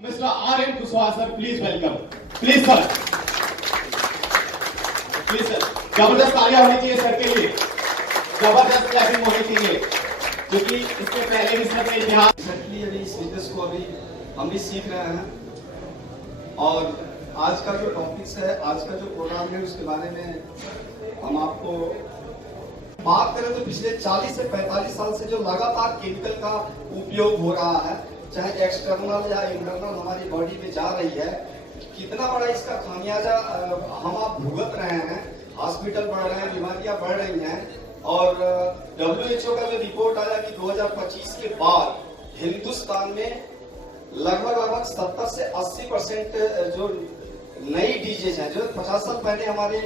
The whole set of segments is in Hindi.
Mr. R.M. Kushwaha sir, please welcome. Please sir. Please sir. जबरदस्त तालियां होनी चाहिए सर के लिए, जबरदस्त क्लैपिंग होनी चाहिए, क्योंकि इसके पहले भी सर ने इतिहास अभी इस बिजनेस को अभी हम भी सीख रहे हैं और आज का जो टॉपिक्स है, आज का जो प्रोग्राम है उसके बारे में हम आपको बात करें तो पिछले 40 से 45 साल से जो लगातार केमिकल का उपयोग हो रहा है, चाहे एक्सटर्नल या इंटरनल हमारी बॉडी में जा रही है, कितना बड़ा इसका खामियाजा हम आप भुगत रहे हैं। हॉस्पिटल बढ़ रहे हैं, बीमारियां बढ़ रही हैं और WHO का जो रिपोर्ट आया कि 2025 के बाद हिंदुस्तान में लगभग 70 से 80% जो नई डिजीज है, जो 50 साल पहले हमारे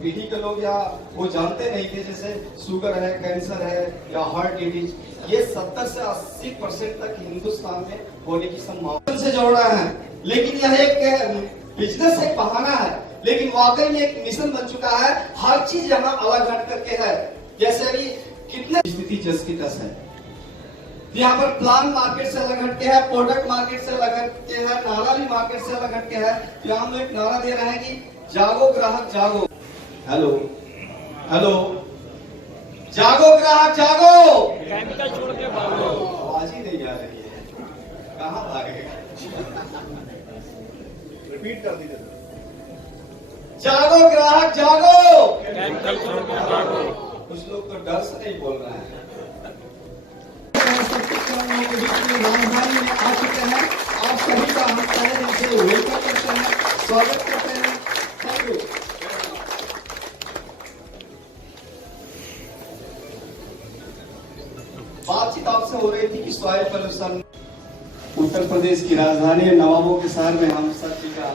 पीढ़ी के लोग या वो जानते नहीं थे, जैसे शुगर है, कैंसर है या हार्ट डिजीज, ये 70 से 80% तक हिंदुस्तान में होने की संभावना से जोड़ रहे हैं। लेकिन यह एक बिजनेस एक बहाना है, लेकिन वाकई में एक मिशन बन चुका है। हर चीज यहाँ अलग हट करके है। जैसे अभी कितने स्थिति जस की तस है, यहाँ पर प्लान मार्केट से अलग हटके है, प्रोडक्ट मार्केट से अलग हटके है, नारा भी मार्केट से अलग हटके है। तो हम लोग एक नारा दे रहे हैं कि जागो ग्राहक जागो। हेलो हेलो, जागो ग्राहक जागो, केमिकल छोड़ के भागो। आवाज ही नहीं आ रही है, कहाँ भागेगा? रिपीट कर दीजिए। जागो ग्राहक जागो, केमिकल छोड़ के भागो। कुछ लोग तो डर से नहीं बोल रहे हैं। राजधानी में आ चुके हैं, आप सभी का हम तहे दिल से वेलकम करते हैं, स्वागत करते हैं। Thank you. बातचीत आपसे हो रही थी कि सॉइल पोल्यूशन, उत्तर प्रदेश की राजधानी नवाबों के शहर में हम सब जी का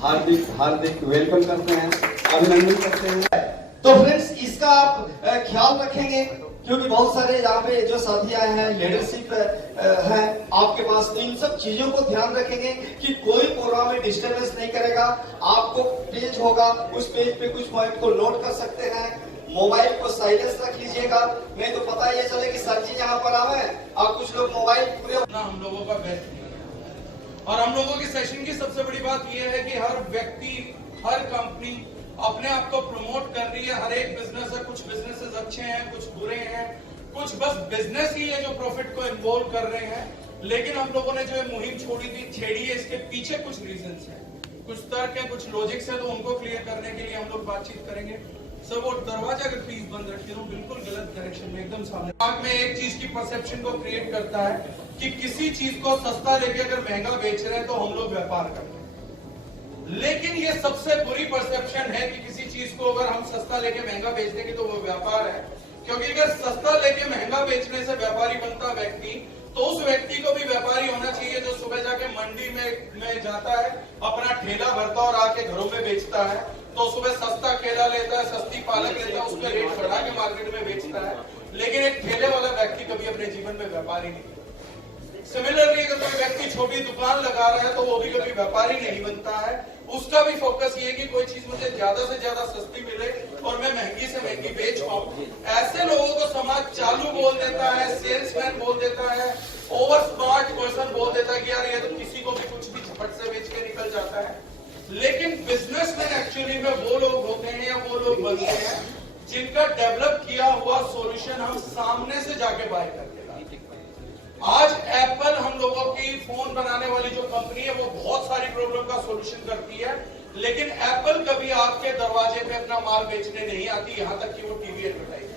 हार्दिक हार्दिक वेलकम करते हैं, अभिनंदन करते हैं। तो फ्रेंड्स, इसका आप ख्याल रखेंगे क्योंकि बहुत सारे यहाँ पे जो साथी आए हैं, लीडरशिप है आपके पास, तो इन सब चीजों को ध्यान रखेंगे कि कोई प्रोग्राम में डिस्टर्बेंस नहीं करेगा। आपको पेज होगा, उस पेज पे कुछ पॉइंट को नोट कर सकते हैं। मोबाइल को साइलेंस रख लीजिएगा, नहीं तो पता ये चले कि सर जी यहाँ पर आवे और कुछ लोग मोबाइल पूरे हम लोगों का बेस्ट और हम लोगों के सेशन की सबसे बड़ी बात यह है कि हर व्यक्ति, हर कंपनी अपने आप को प्रमोट कर रही है। हर एक बिजनेस है, कुछ बिजनेसेस अच्छे हैं, कुछ बुरे हैं, कुछ बस बिजनेस ही है जो प्रॉफिट को इन्वॉल्व कर रहे हैं। लेकिन हम लोगों ने जो मुहिम छेड़ी है, इसके पीछे कुछ रीजंस हैं, कुछ तर्क है, कुछ लॉजिक्स है, तो उनको क्लियर करने के लिए हम लोग बातचीत करेंगे। सर, वो दरवाजा अगर प्लीज बंद रखिए, तो बिल्कुल गलत डायरेक्शन में, एकदम सामने दिमाग में एक चीज की परसेप्शन को क्रिएट करता है कि किसी चीज को सस्ता लेके अगर महंगा बेच रहे हैं तो हम लोग व्यापार करते हैं। लेकिन ये सबसे बुरी परसेप्शन है कि किसी चीज को अगर हम सस्ता लेके महंगा बेच देंगे तो वो व्यापार है। क्योंकि अगर सस्ता लेके महंगा बेचने से व्यापारी बनता व्यक्ति, तो उस व्यक्ति को भी व्यापारी होना चाहिए जो सुबह जाके मंडी में जाता है, अपना ठेला भरता और आके घरों में बेचता है। तो सुबह सस्ता केला लेता है, सस्ती पालक लेता है, उसका रेट बढ़ा के मार्केट में बेचता है। लेकिन एक ठेले वाला व्यक्ति कभी अपने जीवन में व्यापारी नहीं। सिमिलरली अगर कोई व्यक्ति छोटी दुकान लगा रहा है तो वो भी कभी व्यापारी नहीं बनता है। उसका भी फोकस ये है कि कोई चीज मुझे ज्यादा से ज्यादा सस्ती मिले और मैं महंगी से महंगी बेच पाऊं। ऐसे लोगों को समाज चालू बोल देता है, सेल्समैन बोल देता है, ओवर स्मार्ट पर्सन बोल देता है कि यार ये तो किसी को भी कुछ भी झपट से बेच के निकल जाता है। लेकिन बिजनेसमैन एक्चुअली में वो लोग होते हैं या वो लोग बनते हैं जिनका डेवलप किया हुआ सॉल्यूशन हम सामने से जाके बाय करते हैं। आज एप्पल हम लोगों की फोन बनाने वाली जो कंपनी है वो बहुत सारी प्रॉब्लम का सॉल्यूशन करती है, लेकिन एप्पल कभी आपके दरवाजे पे अपना माल बेचने नहीं आती, यहां तक कि वो टीवी एडवर्टाइज।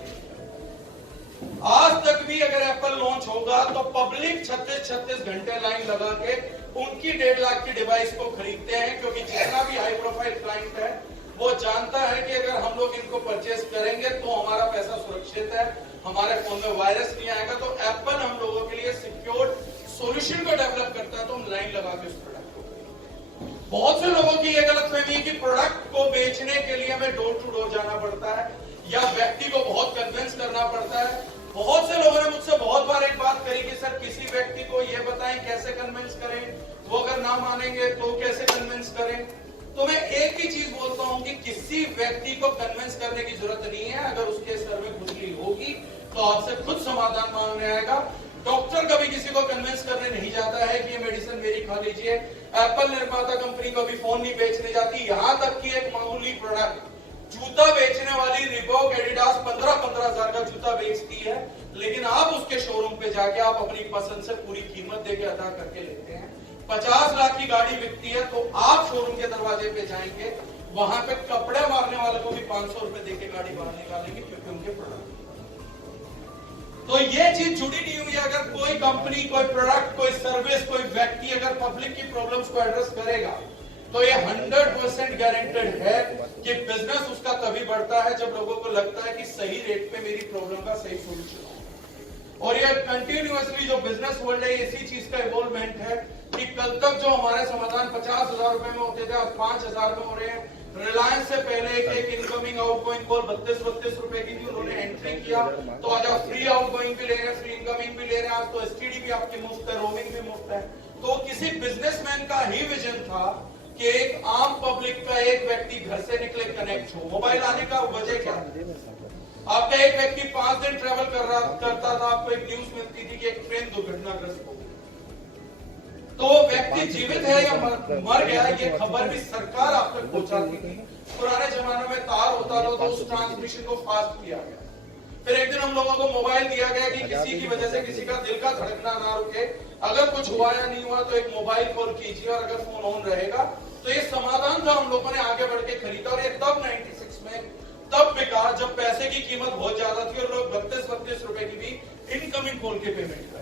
आज तक भी अगर एप्पल लॉन्च होगा तो पब्लिक 36 घंटे लाइन लगा के उनकी 1.5 लाख की डिवाइस को खरीदते हैं, क्योंकि जितना भी हाई प्रोफाइल क्लाइंट है वो जानता है कि अगर हम लोग इनको परचेस करेंगे तो हमारा पैसा सुरक्षित है, हमारे फोन में वायरस नहीं आएगा। तो एप्पल हम लोगों के लिए सिक्योर सॉल्यूशन को डेवलप करता है, तो हम लाइन लगा के उस प्रोडक्ट को। बहुत से लोगों की यह गलतफहमी है कि प्रोडक्ट को बेचने के लिए हमें डोर टू डोर जाना पड़ता है या व्यक्ति को बहुत कन्विंस करना पड़ता है। बहुत से लोगों ने मुझसे बहुत बार एक बात कही कि सर किसी व्यक्ति को यह बताएं कैसे कन्विंस करें, वो अगर ना मानेंगे तो कैसे कन्विंस करें। तो मैं एक ही चीज बोलता हूं कि किसी व्यक्ति को कन्विंस करने की जरूरत नहीं है। अगर उसके सर में खुजली होगी तो आपसे खुद समाधान मांगने आएगा। डॉक्टर कभी किसी को कन्विंस करने नहीं जाता है कि ये मेडिसिन मेरी खा लीजिए। एप्पल निर्माता कंपनी को भी फोन नहीं बेचने जाती, यहां तक कि एक मामूली प्रोडक्ट जूता बेचने वाली रिबॉक एडिडास 15-15 हजार का जूता बेचती है, लेकिन आप उसके शोरूम पे जाके आप अपनी पसंद से पूरी कीमत देके अदा करके लेते हैं। 50 लाख की गाड़ी बिकती है तो आप शोरूम के दरवाजे पे जाएंगे, वहां पे कपड़े मारने वाले को भी 500 रुपए देके गाड़ी बाहर निकालेंगे क्योंकि उनके प्रोडक्ट। तो ये चीज जुड़ी नहीं हुई। अगर कोई कंपनी, कोई प्रोडक्ट, कोई सर्विस, कोई व्यक्ति अगर पब्लिक की प्रॉब्लम्स को एड्रेस करेगा तो ये 100% गारंटेड है कि बिजनेस उसका तभी बढ़ता है जब लोगों को लगता है कि सही रेट पे मेरी प्रॉब्लम का सही सोल्यूशन है। और ये कंटिन्यूअसली जो बिजनेस वर्ल्ड है इसी चीज का इवॉल्वमेंट है कि कल तक जो हमारे समाधान 50,000 रुपए में होते थे आज 5,000 में हो रहे हैं। रिलायंस से पहले एक इनकमिंग आउटगोइंग कॉल 32-32 रुपए की थी, उन्होंने एंट्री किया तो आज आप फ्री आउटगोइंग भी ले रहे हैं, फ्री इनकमिंग भी ले रहे हैं, आज तो एसटीडी भी आपकी मुफ्त है, रोमिंग भी मुफ्त है। तो किसी बिजनेसमैन का ही विजन था कि एक आम पब्लिक का एक व्यक्ति घर से निकले कनेक्ट हो। मोबाइल आने का वजह क्या? आपका एक व्यक्ति 5 दिन ट्रेवल करता था, आपको एक न्यूज मिलती थी कि एक ट्रेन दुर्घटनाग्रस्त हो गई, तो व्यक्ति जीवित है या मर गया ये खबर भी सरकार आप तक पहुंचाती थी। पुराने जमाने में तार होता था तो उस ट्रांसमिशन को फास्ट किया गया। फिर एक दिन हम लोगों को मोबाइल दिया गया कि किसी की वजह से किसी का दिल का धड़कना ना रुके, अगर कुछ हुआ या नहीं हुआ तो एक मोबाइल कॉल कीजिए और अगर फोन ऑन रहेगा तो ये समाधान था। हम लोगों ने आगे बढ़ के खरीदा और ये तब 96 में तब बिका जब पैसे की कीमत बहुत ज्यादा थी और लोग 32-32 रुपए की भी इनकमिंग कॉल के पेमेंट कर।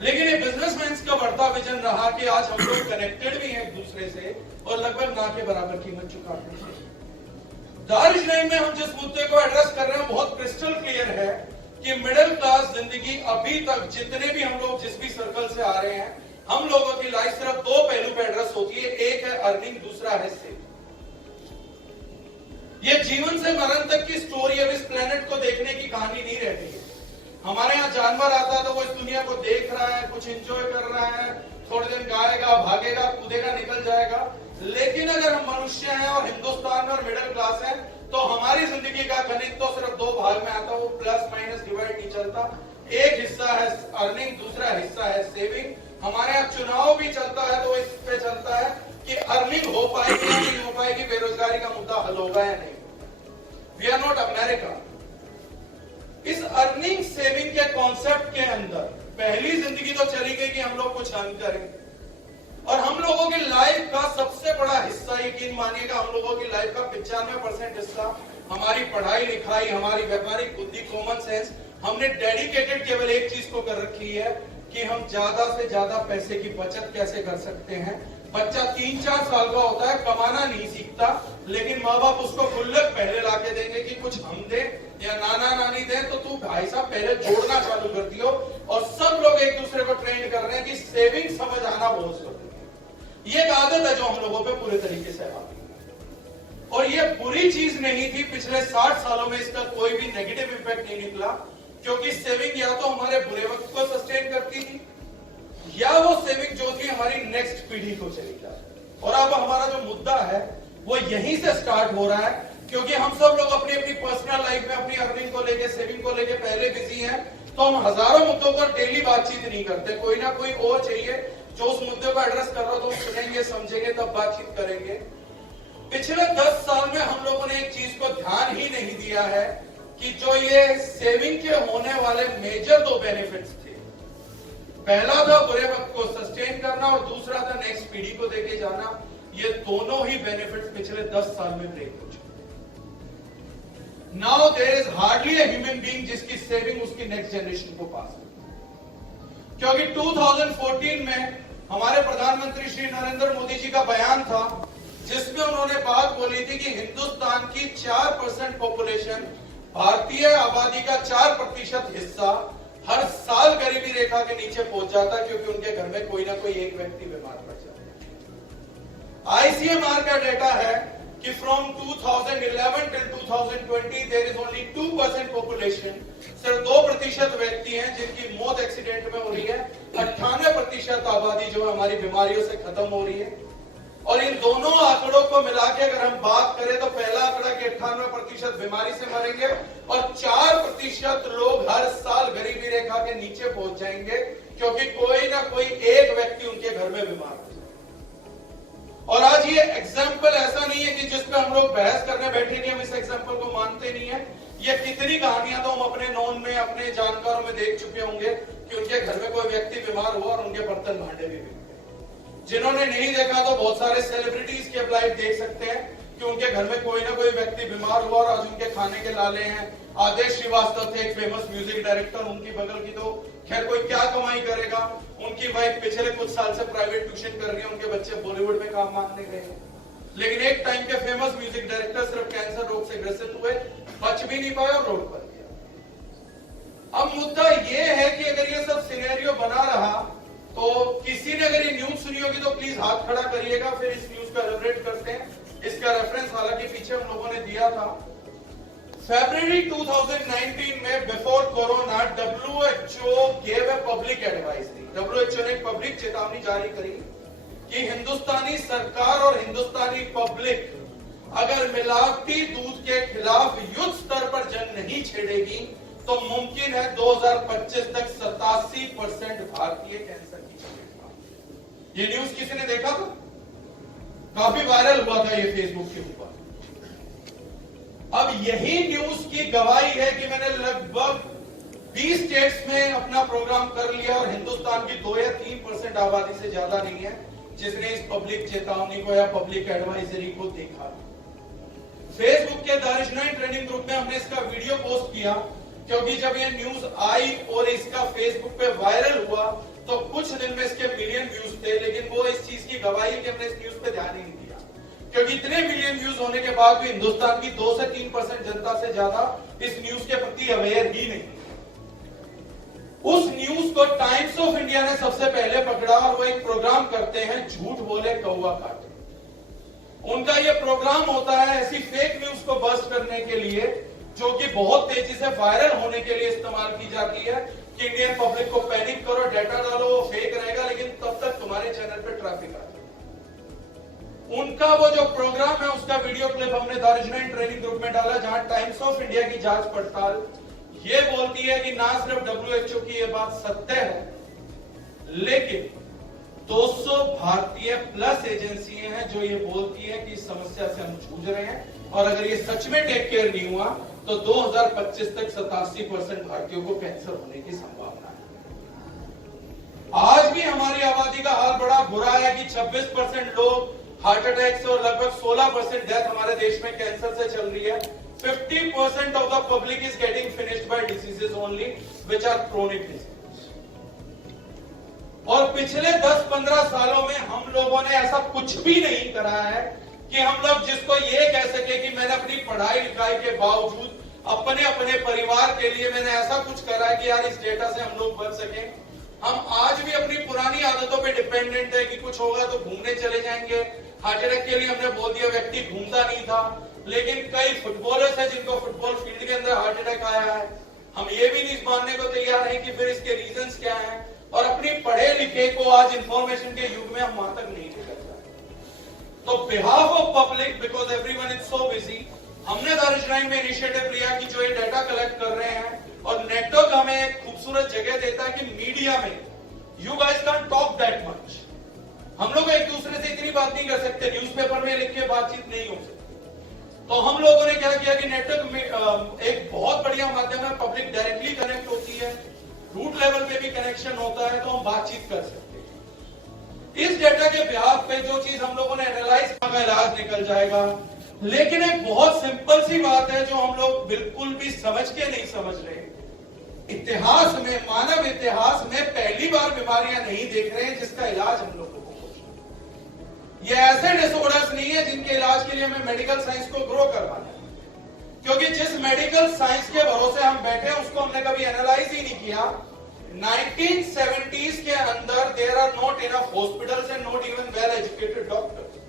लेकिन ये बिजनेसमैन का बढ़ता विजन रहा कि आज हम लोग कनेक्टेड भी हैं एक दूसरे से और लगभग ना के बराबर कीमत चुकाते हैं। दार्जिलिंग में हम जिस मुद्दे को एड्रेस कर रहे हैं बहुत क्रिस्टल क्लियर है कि मिडिल क्लास जिंदगी अभी तक जितने भी हम लोग जिस भी सर्कल से आ रहे हैं, हम लोगों की लाइफ सिर्फ 2 पहलू पे एड्रेस होती है। एक है अर्निंग, दूसरा है सेविंग। ये जीवन से मरण तक की स्टोरी अब इस प्लेनेट को देखने की कहानी नहीं रह गई है। हमारे यहाँ जानवर आता है तो वो इस दुनिया को देख रहा है, कुछ एंजॉय कर रहा है, थोड़े दिन गाएगा, भागेगा, कूदेगा, निकल जाएगा। लेकिन अगर हम मनुष्य हैं और हिंदुस्तान में और मिडिल क्लास है तो हमारी जिंदगी का गणित तो सिर्फ 2 भाग में आता है, वो प्लस माइनस डिवाइड नहीं चलता। एक हिस्सा है अर्निंग, दूसरा हिस्सा है सेविंग। हमारे यहाँ चुनाव भी चलता है तो इस पे चलता है कि अर्निंग हो पाएगी या नहीं हो पाएगी, बेरोजगारी का मुद्दा हल होगा या नहीं। We are not America. इस अर्निंग सेविंग के कॉन्सेप्ट के अंदर पहली जिंदगी तो चली गई कि हम लोग कुछ अर्न करें, और हम लोगों की लाइफ का सबसे बड़ा हिस्सा, यकीन मानिएगा, हम लोगों की लाइफ का 95% हिस्सा हमारी पढ़ाई लिखाई, हमारी व्यापारिक बुद्धि, कॉमन सेंस, हमने डेडिकेटेड केवल एक चीज को कर रखी है कि हम ज्यादा से ज्यादा पैसे की बचत कैसे कर सकते हैं। बच्चा 3-4 साल का होता है, कमाना नहीं सीखता, लेकिन माँ बाप उसको गुल्लक पहले लाके देंगे कि कुछ हम दें या नाना नानी दें, तो तू भाई साहब पहले जोड़ना चालू कर दियो। और सब लोग एक दूसरे को ट्रेन कर रहे हैं कि सेविंग समझ आना बहुत जरूरी है। ये एक आदत है जो हम लोगों पे पूरे तरीके से आ गई, और ये बुरी चीज नहीं थी। पिछले 60 सालों में इसका कोई भी नेगेटिव इंपैक्ट नहीं निकला, क्योंकि सेविंग या तो हमारे बुरे वक्त को सस्टेन करती थी या वो सेविंग जो थी हमारी नेक्स्ट पीढ़ी को चली जाती। और अब हमारा जो मुद्दा है वो यहीं से स्टार्ट हो रहा है, क्योंकि हम सब लोग अपनी अपनी पर्सनल लाइफ में अपनी अर्निंग को लेके, सेविंग को लेके पहले बिजी हैं, तो हम हजारों मुद्दों पर डेली बातचीत नहीं करते। कोई ना कोई और चाहिए जो उस मुद्दे को एड्रेस कर रहा हो, तो हम सुनेंगे, समझेंगे, तब बातचीत करेंगे। पिछले 10 साल में हम लोगों ने एक चीज को ध्यान ही नहीं दिया है कि जो ये सेविंग के होने वाले मेजर 2 बेनिफिट्स थे, पहला था बुरे वक्त को सस्टेन करना और दूसरा था नेक्स्ट पीढ़ी को देके जाना। ये दोनों ही बेनिफिट्स पिछले 10 साल में ब्रेक हो चुके। Now there is hardly a human being जिसकी सेविंग उसकी नेक्स्ट जनरेशन को पास हो, क्योंकि 2014 में हमारे प्रधानमंत्री श्री नरेंद्र मोदी जी का बयान था जिसमें उन्होंने बात बोली थी कि हिंदुस्तान की 4% पॉपुलेशन, भारतीय आबादी का 4% हिस्सा हर साल गरीबी रेखा के नीचे पहुंच जाता, क्योंकि उनके घर में कोई ना कोई एक व्यक्ति बीमार पड़ जाता। आईसीएमआर का डेटा है कि from 2011 till 2020 there is only 2% population, सिर्फ 2% व्यक्ति हैं जिनकी मौत एक्सीडेंट में हो रही है। 98% आबादी जो हमारी बीमारियों से खत्म हो रही है। और इन दोनों आंकड़ों को मिला के अगर हम बात करें तो पहला आंकड़ा कि 98% बीमारी से मरेंगे और 4% लोग हर साल गरीबी रेखा के नीचे पहुंच जाएंगे, क्योंकि कोई ना कोई एक व्यक्ति उनके घर में बीमार है। और आज ये एग्जाम्पल ऐसा नहीं है कि जिस पे हम लोग बहस करने बैठे कि हम इस एग्जाम्पल को मानते नहीं है। ये कितनी कहानियां तो हम अपने नॉन में, अपने जानकारों में देख चुके होंगे कि उनके घर में कोई व्यक्ति बीमार हुआ और उनके बर्तन भांडे भी बिक गए। जिन्होंने नहीं देखा तो बहुत सारे सेलिब्रिटीज के लाइफ देख सकते हैं कि उनके घर में कोई ना कोई व्यक्ति बीमार हुआ और आज उनके खाने के लाले हैं। आदेश श्रीवास्तव थे एक फेमस म्यूजिक डायरेक्टर, उनकी बगल की तो खैर कोई क्या कमाई करेगा। उनकी वाइफ पिछले कुछ साल से प्राइवेट ट्यूशन कर रही है, उनके बच्चे बॉलीवुड में काम मांगने गए हैं। लेकिन एक टाइम के फेमस म्यूजिक डायरेक्टर सिर्फ कैंसर रोग से ग्रसित हुए, बच भी नहीं पाए और रोड पर गया। अब मुद्दा ये है कि अगर ये सब सिनेरियो बना रहा तो किसी ने अगर ये न्यूज सुनी होगी तो प्लीज हाथ खड़ा करिएगा, फिर इस न्यूज को एलैबोरेट करते हैं। इसका रेफरेंस हालांकि पीछे हम लोगों ने दिया था। February 2019 में before corona WHO gave a public advice थी। WHO ने एक पब्लिक चेतावनी जारी करी कि हिंदुस्तानी सरकार और हिंदुस्तानी पब्लिक अगर मिलावटी दूध के खिलाफ युद्ध स्तर पर जंग नहीं छेड़ेगी तो मुमकिन है 2025 तक 87% भारतीय कैंसर की शिकार। ये न्यूज किसी ने देखा था? काफी वायरल हुआ था ये फेसबुक के ऊपर। अब यही न्यूज की गवाही है कि मैंने लगभग 20 स्टेट्स में अपना प्रोग्राम कर लिया और हिंदुस्तान की 2 या 3% आबादी से ज्यादा नहीं है जिसने इस पब्लिक चेतावनी को या पब्लिक एडवाइजरी को देखा। फेसबुक के दानिश9 ट्रेनिंग ग्रुप में हमने इसका वीडियो पोस्ट किया, क्योंकि जब ये न्यूज आई और इसका फेसबुक पे वायरल हुआ तो कुछ दिन में इसके मिलियन व्यूज थे, लेकिन वो इस चीज की गवाही कि हमने इस न्यूज पे ध्यान ही नहीं दिया, क्योंकि इतने मिलियन व्यूज होने के बाद भी हिंदुस्तान की 2 से 3% जनता से ज्यादा इस न्यूज के प्रति अवेयर ही नहीं। उस न्यूज को टाइम्स ऑफ इंडिया ने सबसे पहले पकड़ा और वो एक प्रोग्राम करते हैं झूठ बोले कौवा काटे। उनका ये प्रोग्राम होता है ऐसी फेक न्यूज को बस्ट करने के लिए जो कि बहुत तेजी से वायरल होने के लिए इस्तेमाल की जाती है कि इंडियन पब्लिक को पैनिक करो, डाटा डालो, वो फेक रहेगा, लेकिन तब तक तुम्हारे चैनल पे ट्रैफिक आ जाए। उनका वो जो प्रोग्राम है उसका वीडियो क्लिप हमने दानिश9 ट्रेनिंग ग्रुप में डाला, जहां टाइम्स ऑफ इंडिया की जांच पड़ताल ये बोलती है कि ना सिर्फ WHO की ये बात सत्य है, लेकिन 200 भारतीय प्लस एजेंसियां हैं जो ये बोलती है कि इस समस्या से हम जूझ रहे हैं और अगर ये सच में टेक केयर नहीं हुआ तो 2025 तक 87% भारतीयों को कैंसर होने की संभावना है। आज भी हमारी आबादी का हाल बड़ा बुरा है कि 26% लोग हार्ट अटैक से और लगभग 16% डेथ हमारे देश में कैंसर से चल रही है। 50% of the public is getting finished by diseases only which are chronic diseases। और पिछले 10-15 सालों में हम लोगों ने ऐसा कुछ भी नहीं करा है कि हम लोग जिसको ये कह सके कि मैंने अपनी पढ़ाई लिखाई के बावजूद अपने अपने परिवार के लिए मैंने ऐसा कुछ करा है कि यार इस डेटा से हम लोग बच सके। हम आज भी अपनी पुरानी आदतों पे डिपेंडेंट है कि कुछ होगा तो घूमने चले जाएंगे। हार्ट अटैक के लिए हमने बोल दिया, व्यक्ति घूमता नहीं था, लेकिन कई फुटबॉलर्स हैं जिनको फुटबॉल फील्ड के अंदर हार्ट अटैक आया है। हम ये भी नहीं मानने को तैयार हैं कि फिर इसके रीजंस क्या हैं, और अपनी पढ़े लिखे को आज इंफॉर्मेशन के युग में हम वहां तक नहीं ले सकते। तो behalf of public, because everyone is so busy, हमने दानिश9 में इनिशिएटिव लिया कि जो ये डाटा कलेक्ट कर रहे हैं, और नेटवर्क हमें एक खूबसूरत जगह देता है कि मीडिया में you guys can talk that much. हम लोग एक दूसरे से इतनी बात नहीं कर सकते, न्यूज़पेपर में लिख के बातचीत नहीं हो सकती। तो हम लोगों ने क्या किया कि नेटवर्क में एक बहुत बढ़िया माध्यम है, पब्लिक डायरेक्टली कनेक्ट होती है, रूट लेवल पे भी कनेक्शन होता है, तो हम बातचीत कर सकते हैं। इस डेटा के बिहाफ पे जो चीज हम लोगों ने एनालाइज का इलाज निकल जाएगा। लेकिन एक बहुत सिंपल सी बात है जो हम लोग बिल्कुल भी समझ के नहीं समझ रहे। इतिहास में, मानव इतिहास में पहली बार बीमारियां नहीं देख रहे हैं जिसका इलाज हम लोगों को ये ऐसे डिसऑर्डर्स नहीं है जिनके इलाज के लिए हमें मेडिकल साइंस को ग्रो करवाना है, क्योंकि जिस मेडिकल साइंस के भरोसे हम बैठे हैं उसको हमने कभी एनालाइज ही नहीं किया। 1970s के अंदर there are not enough hospitals and not even well educated doctors.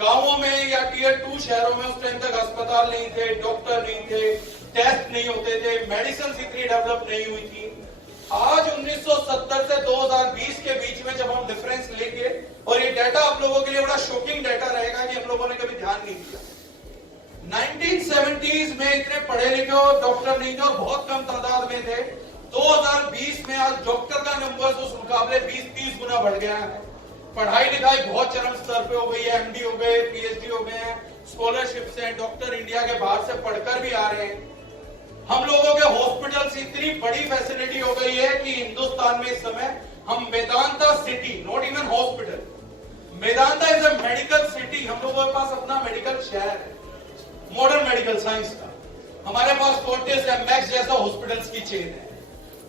गांवों में या टियर 2 शहरों में उस टाइम तक अस्पताल नहीं थे, डॉक्टर नहीं थे, टेस्ट नहीं होते थे, मेडिसिन इतनी डेवलप नहीं हुई थी। आज 1970 से 2020 के बीच में जब हम डिफरेंस लेंगे, और ये डाटा आप लोगों के लिए बड़ा शॉकिंग डाटा रहेगा कि हम लोगों ने कभी ध्यान नहीं दिया। 1970s में इतने पढ़े लिखे और डॉक्टर नहीं थे और बहुत कम तादाद में थे। 2020 में आज डॉक्टर का नंबर उस मुकाबले 20-30 गुना बढ़ गया है। पढ़ाई लिखाई बहुत चरम स्तर पे हो गई है, एमडी हो गए, पीएचडी हो गए हैं, स्कॉलरशिप से डॉक्टर इंडिया के बाहर से पढ़कर भी आ रहे हैं। हम लोगों के हॉस्पिटल से इतनी बड़ी फैसिलिटी हो गई है कि हिंदुस्तान में इस समय हम Medanta city, not even hospital, Medanta is a medical city. हम लोगों के पास अपना मेडिकल शहर है, मॉडर्न मेडिकल साइंस का। हमारे पास फोर्टिस है, मैक्स जैसा हॉस्पिटल्स की चेन है।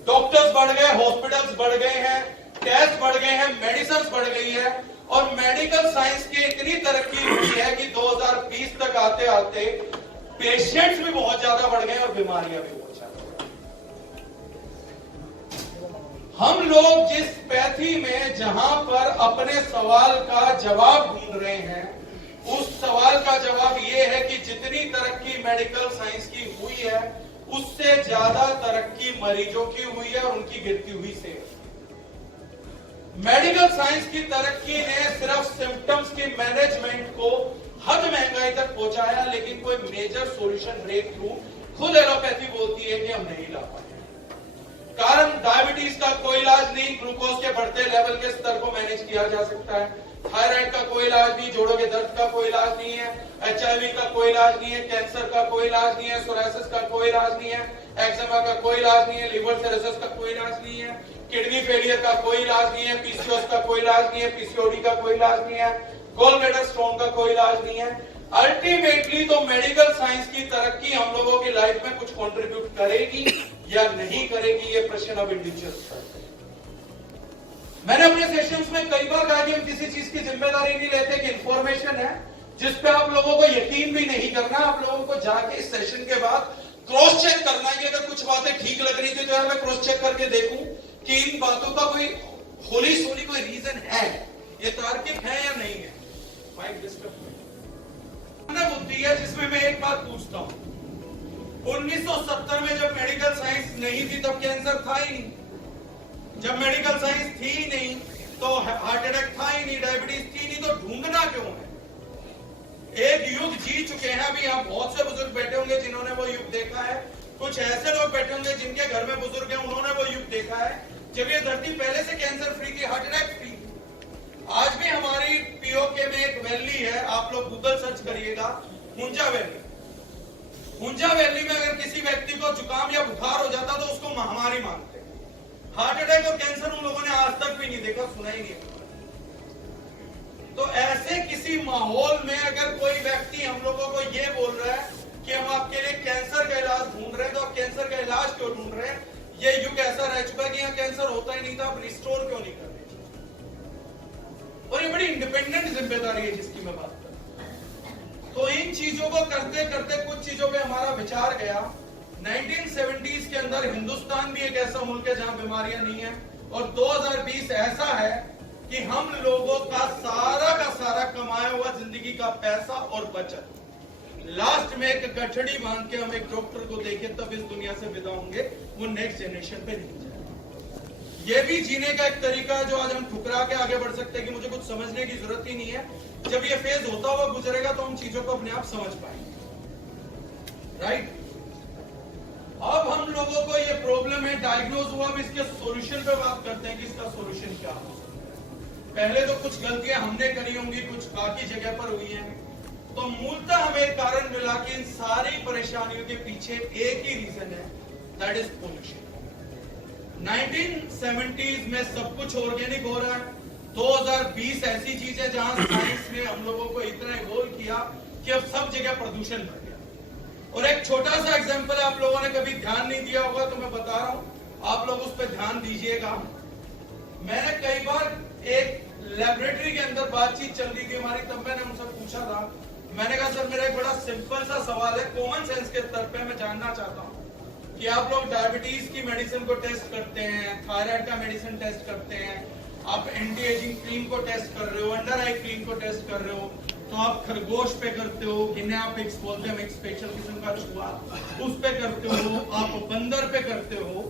डॉक्टर्स बढ़ गए, हॉस्पिटल्स बढ़ गए हैं, टेस्ट बढ़ गए हैं, मेडिसिन बढ़ गई है, और मेडिकल साइंस की इतनी तरक्की हुई है कि 2020 तक आते आते पेशेंट्स भी बहुत ज्यादा बढ़ गए और बीमारियां भी बहुत ज्यादा। हम लोग जिस पैथी में जहां पर अपने सवाल का जवाब ढूंढ रहे हैं, उस सवाल का जवाब यह है कि जितनी तरक्की मेडिकल साइंस की हुई है, उससे ज्यादा तरक्की मरीजों की हुई है और उनकी गिरती हुई सेहत। मेडिकल साइंस की तरक्की ने सिर्फ सिम्टम्स के मैनेजमेंट को हद महंगाई तक पहुंचाया, लेकिन कोई मेजर सॉल्यूशन ब्रेक थ्रू खुद एलोपैथी बोलती है कि हम नहीं ला पाए। कारण डायबिटीज का कोई इलाज नहीं, ग्लूकोज के बढ़ते लेवल के स्तर को मैनेज किया जा सकता है। थायराइड का कोई इलाज नहीं, जोड़ों के दर्द का कोई इलाज नहीं है, एचआईवी का कोई इलाज नहीं है, कैंसर का कोई इलाज नहीं है, सोरायसिस का कोई इलाज नहीं है, एक्जिमा का कोई इलाज नहीं है, लिवर सिरोसिस का कोई इलाज नहीं है, किडनी फेलियर का कोई इलाज नहीं है, पीसीओएस का कोई इलाज नहीं है, पीसीओडी का कोई इलाज नहीं है, गोल ब्लैडर स्टोन का कोई इलाज नहीं है। अल्टीमेटली तो मेडिकल साइंस की तरक्की हम लोगों की लाइफ में कुछ कंट्रीब्यूट करेगी या नहीं करेगी, ये प्रश्न अब इंडिविजुअल। मैंने अपने सेशंस में कई बार कहा कि हम किसी चीज की जिम्मेदारी नहीं लेते, कि इंफॉर्मेशन है जिस पे आप लोगों को यकीन भी नहीं करना। आप लोगों को जाके इस सेशन के बाद क्रॉस चेक करना है कि अगर कुछ बातें ठीक लग रही थी तो यार मैं क्रॉस चेक करके देखूं कि इन बातों का कोई होली सोली कोई रीजन है, ये तार्किक है या नहीं है। माइक डिस्टर्ब बुद्धि है जिसमें मैं एक बात पूछता हूं, 1970 में जब मेडिकल साइंस नहीं थी तब कैंसर था ही नहीं, जब मेडिकल साइंस थी ही नहीं तो हार्ट अटैक था ही नहीं, डायबिटीज थी नहीं, तो ढूंढना क्यों है? एक युग जी चुके हैं। अभी यहाँ बहुत से बुजुर्ग बैठे होंगे जिन्होंने वो युग देखा है, कुछ ऐसे लोग बैठे होंगे जिनके घर में बुजुर्ग हैं, उन्होंने वो युग देखा है जब ये धरती पहले से कैंसर फ्री थी, हार्ट अटैक फ्री। आज भी हमारी पीओके में एक वैली है, आप लोग गूगल सर्च करिएगा, हुंजा वैली। हुंजा वैली में अगर किसी व्यक्ति को जुकाम या बुखार हो जाता तो उसको महामारी मानते हैं। हार्ट अटैक और कैंसर उन लोगों ने आज तक भी नहीं देखा, सुना ही नहीं। तो ऐसे किसी माहौल में अगर कोई व्यक्ति हम लोगों को ये बोल रहा है कि हम आपके लिए कैंसर का इलाज ढूंढ रहे हैं, तो आप कैंसर का इलाज क्यों ढूंढ रहे हैं? ये युग ऐसा रह चुका है कि यहाँ कैंसर होता ही नहीं था, आप रिस्टोर क्यों नहीं कर रहे? और ये बड़ी इंडिपेंडेंट जिम्मेदारी है जिसकी मैं बात कर रहा हूं। तो इन चीजों को करते करते कुछ चीजों पे हमारा विचार गया। 1970s के अंदर हिंदुस्तान भी एक ऐसा मुल्क है जहां बीमारियां नहीं है, और 2020 ऐसा है कि हम लोगों का सारा कमाया हुआ जिंदगी का पैसा और बचत लास्ट में एक गठड़ी बांध के हम एक डॉक्टर को देखे तब इस दुनिया से विदा होंगे, वो नेक्स्ट जनरेशन पे नहीं जाएगा। ये भी जीने का एक तरीका है जो आज हम ठुकरा के आगे बढ़ सकते हैं कि मुझे कुछ समझने की जरूरत ही नहीं है। जब ये फेज होता हुआ गुजरेगा तो हम चीजों को अपने आप समझ पाएंगे, राइट? अब हम लोगों को ये प्रॉब्लम है, डायग्नोज हुआ, अब इसके सॉल्यूशन पे बात करते हैं कि इसका सॉल्यूशन क्या हो। पहले तो कुछ गलतियां हमने करी होंगी, कुछ बाकी जगह पर हुई हैं, तो मूलतः हमें एक कारण मिला कि इन सारी परेशानियों के पीछे एक ही रीजन है, दैट इज पोल्यूशन। 1970s में सब कुछ ऑर्गेनिक हो रहा है, 2020 ऐसी चीज है जहां साइंस ने हम लोगों को इतना इवॉल्व किया कि अब सब जगह प्रदूषण बढ़ गया। और एक छोटा सा एग्जांपल आप लोगों ने कभी ध्यान नहीं दिया होगा तो मैं बता रहा हूं, आप लोग उस पर ध्यान दीजिएगा। मैंने कई बार एक लेबोरेटरी के अंदर बातचीत चल रही थी हमारी, तब मैंने उनसे पूछा था, मैंने कहा सर मेरा एक बड़ा सिंपल सा सवाल है, कॉमन सेंस के स्तर पे मैं जानना चाहता हूँ कि आप लोग डायबिटीज की मेडिसिन को टेस्ट करते हैं, थायराइड का मेडिसिन टेस्ट करते हैं, आप एंटी एजिंग क्रीम को टेस्ट कर रहे हो, अंडर आई क्रीम को टेस्ट कर रहे हो, तो आप खरगोश पे करते हो, गिनेपिक्स बोलते हैं, एक स्पेशल किस्म का चूहा, उस पे करते हो, आप बंदर पे करते हो,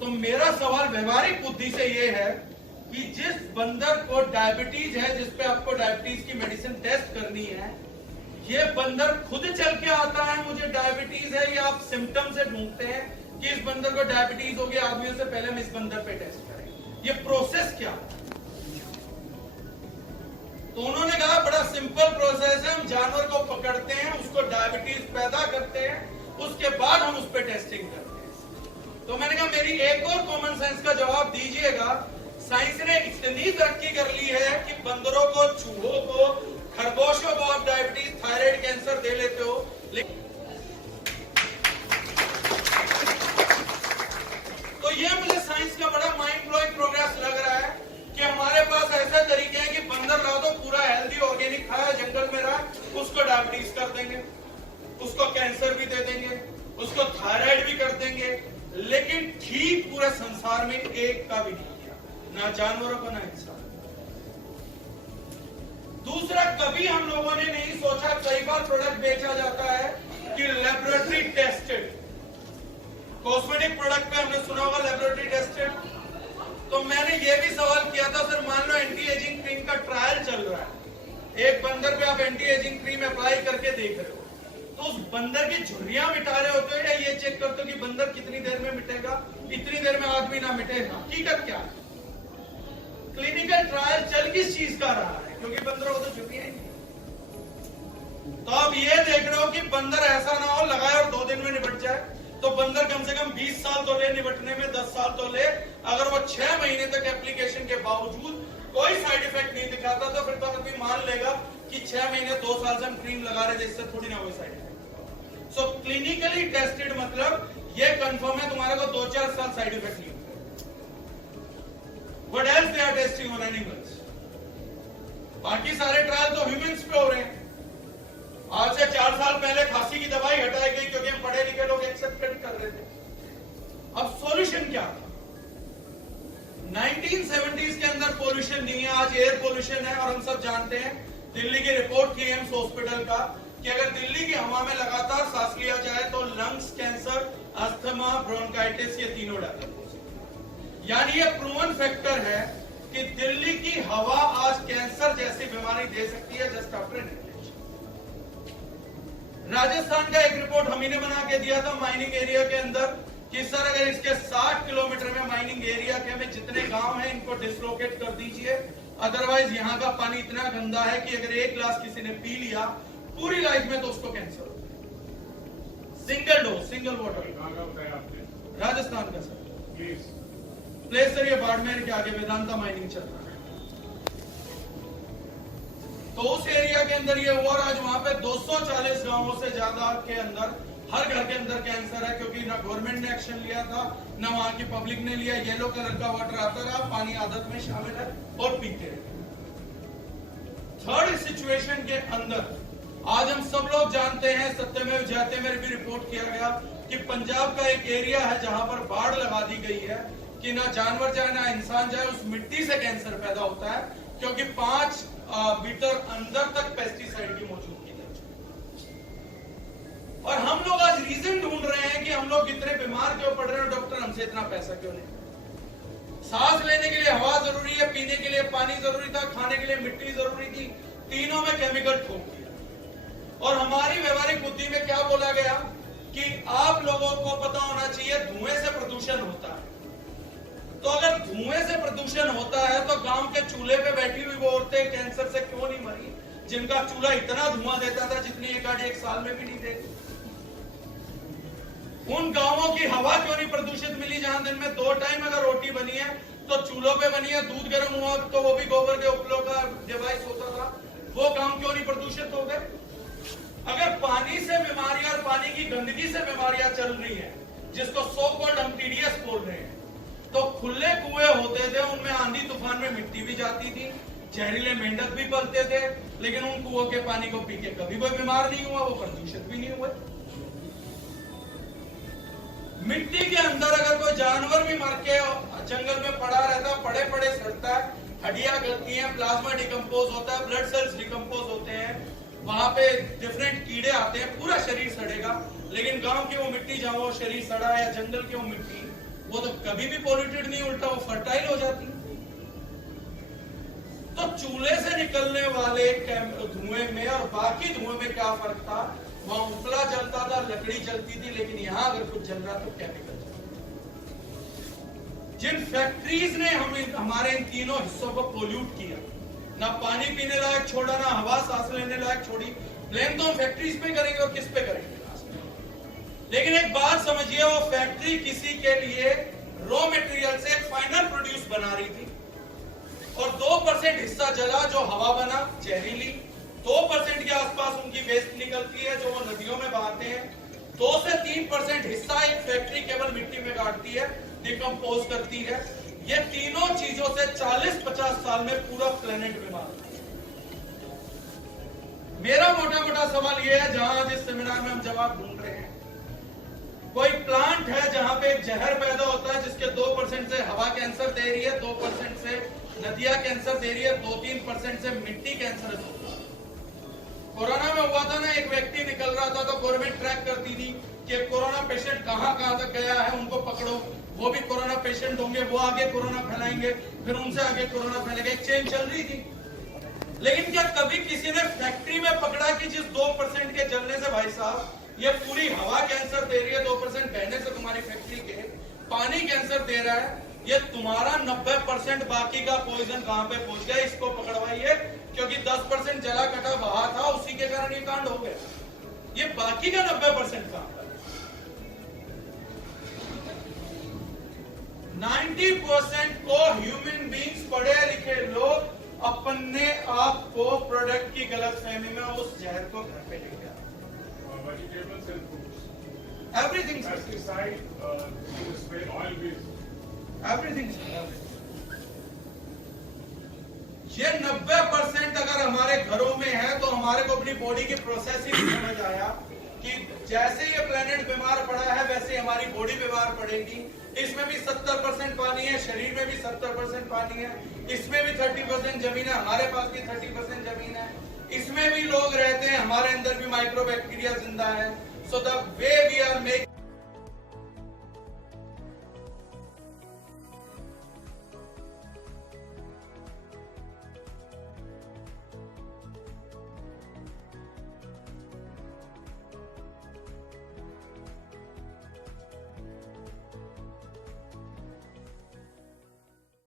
तो मेरा सवाल व्यवहारिक बुद्धि से ये है कि जिस बंदर को डायबिटीज है, जिस पे आपको डायबिटीज की मेडिसिन टेस्ट करनी है, ये बंदर खुद चल के आता है मुझे डायबिटीज है, या आप सिम्टम से ढूंढते हैं कि इस बंदर को डायबिटीज हो गया, आदमियों से पहले हम इस बंदर पे टेस्ट करें? ये प्रोसेस क्या है? तो उन्होंने कहा बड़ा सिंपल प्रोसेस है, हम जानवर को पकड़ते हैं, उसको डायबिटीज पैदा करते हैं, उसके बाद हम उस पर टेस्टिंग करते हैं। तो मैंने कहा मेरी एक और कॉमन सेंस का जवाब दीजिएगा। साइंस ने इतनी तरक्की कर ली है कि बंदरों को, चूहों को, खरगोशों को आप डायबिटीज, थायराइड, कैंसर दे लेते हो, लेकिन तो ये मुझे साइंस का बड़ा माइंड ब्लोइंग प्रोग्रेस लग रहा है कि हमारे पास ऐसे तरीके हैं कि बंदर ला दो, पूरा हेल्दी ऑर्गेनिक खाया, जंगल में रहा, उसको डायबिटीज कर देंगे, उसको कैंसर भी दे देंगे, उसको थायराइड भी कर देंगे, लेकिन ठीक पूरे संसार में एक का भी नहीं किया, ना जानवरों को ना इंसान। दूसरा, कभी हम लोगों ने नहीं सोचा, कई बार प्रोडक्ट बेचा जाता है कि लेबोरेटरी टेस्टेड, कॉस्मेटिक प्रोडक्ट पे हमने सुना होगा लेबोरेटरी टेस्टेड। तो मैंने ये भी सवाल किया था, सर मान लो एंटी एजिंग क्रीम का ट्रायल चल रहा है, एक बंदर पे आप एंटी एजिंग क्रीम अप्लाई करके देख रहे हो, तो उस बंदर की झुर्रियां मिटा रहे होते हो या ये चेक करते हो कि बंदर कितनी देर में मिटेगा, इतनी देर में आदमी ना मिटेगा? हकीकत क्या है? क्लिनिकल ट्रायल चल किस चीज का रहा है? क्योंकि बंदरों को तो झुर्रियां ही नहीं। तो आप ये देख रहे हो कि बंदर ऐसा ना हो लगाए और 2 दिन में निपट जाए, तो बंदर कम से कम 20 साल तो ले निपटने में, 10 साल तो ले। अगर वो 6 महीने तक एप्लीकेशन के बावजूद कोई साइड इफेक्ट नहीं दिखाता, तो फिर तो आदमी मान लेगा कि 6 महीने 2 साल से हम क्रीम लगा रहे, जिससे थोड़ी ना कोई साइड इफेक्ट। सो क्लिनिकली टेस्टेड मतलब ये कंफर्म है तुम्हारे को 2-4 साल साइड इफेक्ट नहीं होगा। What else they are testing on animals? बाकी सारे ट्रायल तो ह्यूमंस पे हो रहे हैं। आज से 4 साल पहले खांसी की दवाई हटाई गई क्योंकि हम पढ़े लिखे लोग एक्सेप्ट कर रहे थे। अब सॉल्यूशन क्या था? 1970s के अंदर पोल्यूशन नहीं है, आज एयर पोल्यूशन है। और हम सब जानते हैं, दिल्ली की रिपोर्ट थी एम्स हॉस्पिटल का कि अगर दिल्ली की हवा में लगातार सांस लिया जाए तो लंग्स कैंसर, अस्थमा, ब्रोंकाइटिस, ये तीनों डेवलप हो सकते। यानी ये प्रूवन फैक्टर है कि दिल्ली की हवा आज कैंसर जैसी बीमारी दे सकती है जस्ट आफ्टर इनहेलेशन। राजस्थान का एक रिपोर्ट हम ही ने बना के दिया था माइनिंग एरिया के अंदर कि सर अगर इसके 60 किलोमीटर में माइनिंग एरिया के में जितने गांव हैं इनको डिसलोकेट कर दीजिए, अदरवाइज यहाँ का पानी इतना गंदा है कि अगर 1 ग्लास किसी ने पी लिया पूरी लाइफ में तो उसको कैंसर हो। Single dose, single water. Rajasthan का सर प्लेस सर, ये बाड़मेर के आगे वेदांता माइनिंग चल रहा है। तो उस एरिया के अंदर ये हुआ, आज वहां पे 240 गांवों से ज्यादा के अंदर हर घर के अंदर कैंसर है, क्योंकि ना गवर्नमेंट ने एक्शन लिया था ना वहां की पब्लिक ने लिया। येलो कलर का वाटर आता रहा, पानी आदत में शामिल है और पीते हैं। थर्ड सिचुएशन के अंदर आज हम सब लोग जानते हैं, सत्यमेव जयते में भी रिपोर्ट किया गया कि पंजाब का एक एरिया है जहां पर बाढ़ लगा दी गई है कि ना जानवर जाए ना इंसान जाए, उस मिट्टी से कैंसर पैदा होता है क्योंकि 5 मीटर अंदर तक पेस्टिसाइड की मौजूदगी है। और हम लोग आज रीजन ढूंढ रहे हैं कि हम लोग इतने बीमार क्यों पड़ रहे हैं, डॉक्टर हमसे इतना पैसा क्यों नहीं। सांस लेने के लिए हवा जरूरी है, पीने के लिए पानी जरूरी था, खाने के लिए मिट्टी जरूरी थी, तीनों में केमिकल ठोक दिया। और हमारी व्यवहारिक बुद्धि में क्या बोला गया कि आप लोगों को पता होना चाहिए धुएं से प्रदूषण होता है। तो अगर धुएं से प्रदूषण होता है तो गांव के चूल्हे पे बैठी हुई वो औरतें कैंसर से क्यों नहीं मरी, जिनका चूल्हा इतना धुआं देता था जितनी एक गाड़ी 1 साल में भी नहीं देती। उन गांवों की हवा क्यों नहीं प्रदूषित मिली जहां दिन में 2 टाइम अगर रोटी बनी है तो चूल्हों पे बनी है, दूध गर्म हुआ तो वो भी गोबर के उपयोग का डिवाइस होता था, वो गांव क्यों नहीं प्रदूषित हो गए। अगर पानी से बीमारियां और पानी की गंदगी से बीमारियां चल रही है, जिसको सो कॉल्ड हम टीडीएस बोल रहे हैं, तो खुले कुएं होते थे, उनमें आंधी तूफान में मिट्टी भी जाती थी, जहरीले मेंढक भी पलते थे, लेकिन उन कुओं के पानी को पी के कभी कोई बीमार नहीं हुआ, वो प्रदूषित भी नहीं हुए। मिट्टी के अंदर अगर कोई जानवर भी मर के जंगल में पड़ा रहता, पड़े पड़े सड़ता है, हड्डियां गलती हैं, प्लाज्मा डिकम्पोज होता है, ब्लड सेल्स डिकम्पोज होते हैं, वहां पे डिफरेंट कीड़े आते हैं, पूरा शरीर सड़ेगा। लेकिन गांव की वो मिट्टी जहां वो शरीर सड़ा है, जंगल की वो मिट्टी, वो तो कभी भी पॉल्यूटेड नहीं, उल्टा वो फर्टाइल हो जाती। तो चूल्हे से निकलने वाले धुएं में और बाकी धुएं में क्या फर्क था? वहां उपला जलता था, लकड़ी जलती थी, लेकिन यहां अगर कुछ जल रहा तो केमिकल। जिन फैक्ट्रीज ने हमारे इन तीनों हिस्सों को पोल्यूट किया, ना पानी पीने लायक छोड़ा, ना हवा सांस लेने लायक छोड़ी, ब्लेम तो हम फैक्ट्रीज पे करेंगे और किस पे करेंगे? लेकिन एक बात समझिए, वो फैक्ट्री किसी के लिए रॉ मटेरियल से एक फाइनल प्रोड्यूस बना रही थी और 2% हिस्सा जला जो हवा बना जहरीली, 2% के आसपास उनकी वेस्ट निकलती है जो वो नदियों में बहाते हैं, 2 से 3% हिस्सा एक फैक्ट्री केवल मिट्टी में काटती है, डिकम्पोज करती है। ये तीनों चीजों से 40-50 साल में पूरा प्लेनेट बीमार होता है। मेरा मोटा मोटा सवाल यह है, जहां जिस सेमिनार में हम जवाब ढूंढ रहे हैं, कोई प्लांट है जहां पे एक जहर पैदा होता है जिसके 2% से हवा कैंसर दे रही है, 2% से नदियां कैंसर दे रही है, 2-3% से मिट्टी कैंसर होता है। कोरोना में हुआ था ना, एक व्यक्ति निकल रहा था तो गवर्नमेंट ट्रैक करती थी कि कोरोना पेशेंट कहां तक गया है, उनको पकड़ो, वो भी कोरोना पेशेंट होंगे, वो आगे कोरोना फैलाएंगे, फिर उनसे आगे कोरोना फैलेगा, एक चेन चल रही थी। लेकिन क्या कभी किसी ने फैक्ट्री में पकड़ा कि जिस 2% के जलने से भाई साहब ये पूरी हवा कैंसर दे रही है, 2% बहने से तुम्हारी फैक्ट्री के पानी कैंसर दे रहा है, ये तुम्हारा 90% बाकी का पॉइजन कहां पे पहुंच गया, इसको पकड़वाइए, क्योंकि 10% जला कटा बहा था, उसी के कारण ये कांड हो गया। ये बाकी का 90% कहां पर? 90% को ह्यूमन बींग्स, पढ़े लिखे लोग अपने आप को प्रोडक्ट की गलतफहमी में उस जहर को घर पे ले गया। Vegetables and fruits. Everything. Pesticide, this way, oil based. Everything. ये 90% अगर हमारे घरों में है तो हमारे को अपनी बॉडी की प्रोसेस ही समझ आया कि जैसे ये प्लेनेट बीमार पड़ा है वैसे हमारी बॉडी बीमार पड़ेगी। इसमें भी 70% पानी है, शरीर में भी 70% पानी है, इसमें भी 30% जमीन है, हमारे पास भी 30% जमीन है, इसमें भी लोग रहते हैं, हमारे अंदर भी माइक्रोबैक्टीरिया जिंदा है। So the way